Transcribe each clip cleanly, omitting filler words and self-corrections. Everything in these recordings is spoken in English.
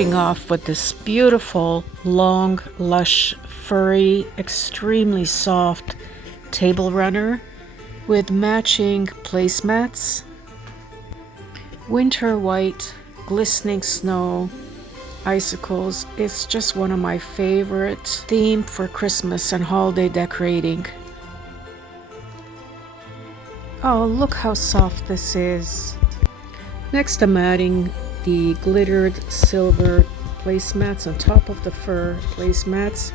Starting off with this beautiful, long, lush, furry, extremely soft table runner with matching placemats, winter white, glistening snow, icicles. It's just one of my favorite themes for Christmas and holiday decorating. Oh, look how soft this is. Next, I'm adding the glittered silver placemats on top of the fur placemats.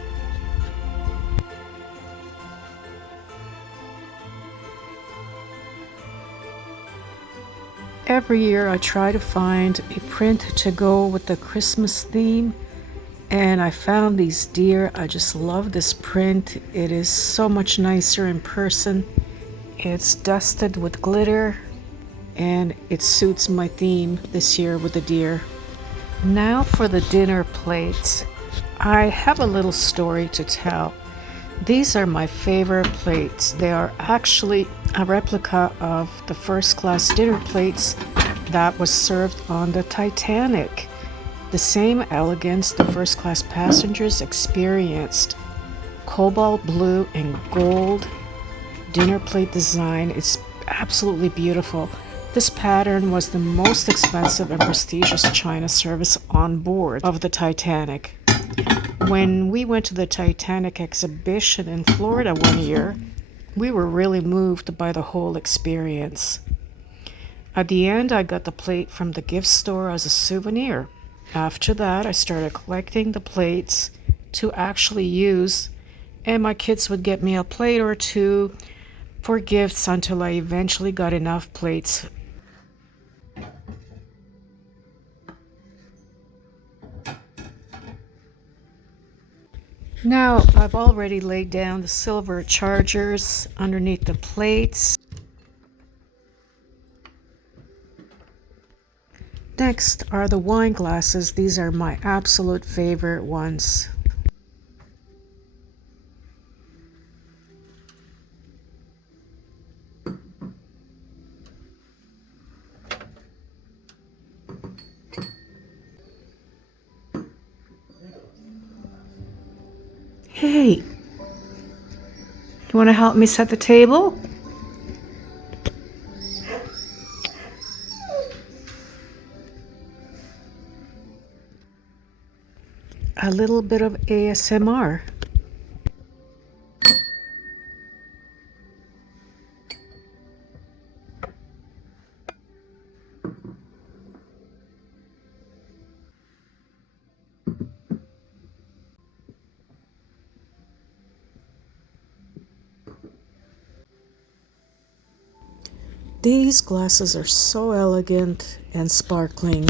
Every year I try to find a print to go with the Christmas theme, and I found these deer. I just love this print. It is so much nicer in person. It's dusted with glitter, and it suits my theme this year with the deer. Now for the dinner plates. I have a little story to tell. These are my favorite plates. They are actually a replica of the first class dinner plates that was served on the Titanic. The same elegance the first class passengers experienced. Cobalt blue and gold dinner plate design is absolutely beautiful. This pattern was the most expensive and prestigious china service on board of the Titanic. When we went to the Titanic exhibition in Florida one year, we were really moved by the whole experience. At the end, I got the plate from the gift store as a souvenir. After that, I started collecting the plates to actually use, and my kids would get me a plate or two for gifts until I eventually got enough plates. Now, I've already laid down the silver chargers underneath the plates. Next are the wine glasses. These are my absolute favorite ones. Hey, you want to help me set the table? A little bit of ASMR. These glasses are so elegant and sparkling.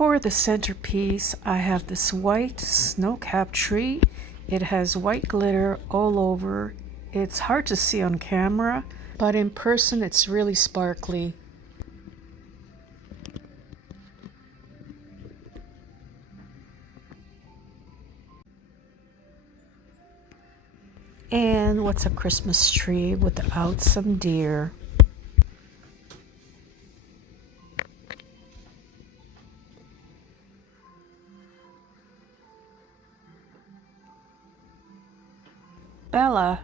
For the centerpiece, I have this white snow-capped tree. It has white glitter all over. It's hard to see on camera, but in person it's really sparkly. And what's a Christmas tree without some deer? Bella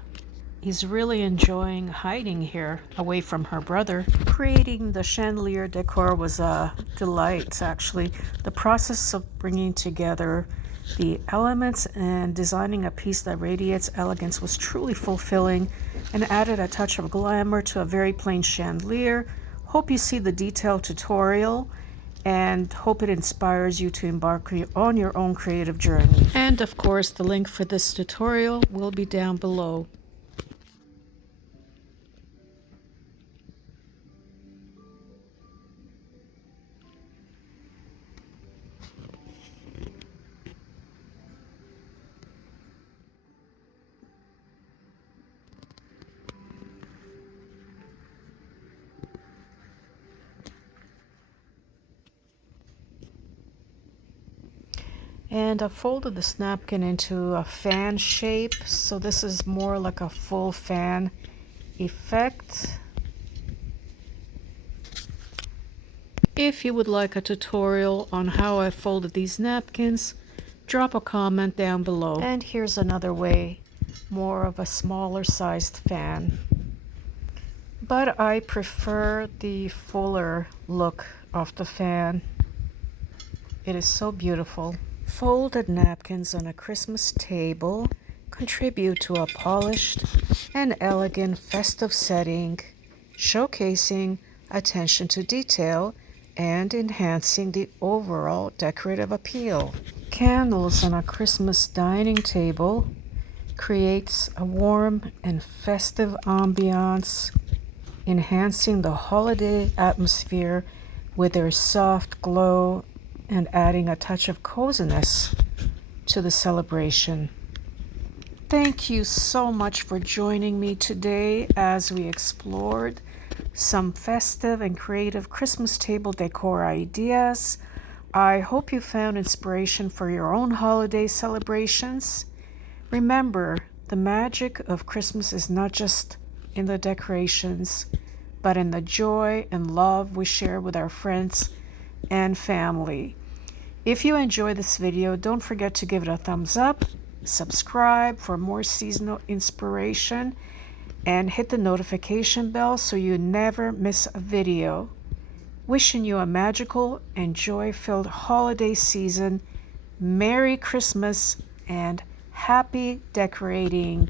is really enjoying hiding here away from her brother. Creating the chandelier decor was a delight, actually. The process of bringing together the elements and designing a piece that radiates elegance was truly fulfilling and added a touch of glamour to a very plain chandelier. Hope you see the detailed tutorial and hope it inspires you to embark on your own creative journey. And of course, the link for this tutorial will be down below. And I folded this napkin into a fan shape, so this is more like a full fan effect. If you would like a tutorial on how I folded these napkins, drop a comment down below. And here's another way, more of a smaller sized fan. But I prefer the fuller look of the fan. It is so beautiful. Folded napkins on a Christmas table contribute to a polished and elegant festive setting, showcasing attention to detail and enhancing the overall decorative appeal. Candles on a Christmas dining table creates a warm and festive ambiance, enhancing the holiday atmosphere with their soft glow and adding a touch of coziness to the celebration. Thank you so much for joining me today as we explored some festive and creative Christmas table decor ideas. I hope you found inspiration for your own holiday celebrations. Remember, the magic of Christmas is not just in the decorations, but in the joy and love we share with our friends and family. If you enjoyed this video, don't forget to give it a thumbs up, subscribe for more seasonal inspiration, and hit the notification bell so you never miss a video. Wishing you a magical and joy-filled holiday season. Merry Christmas and happy decorating.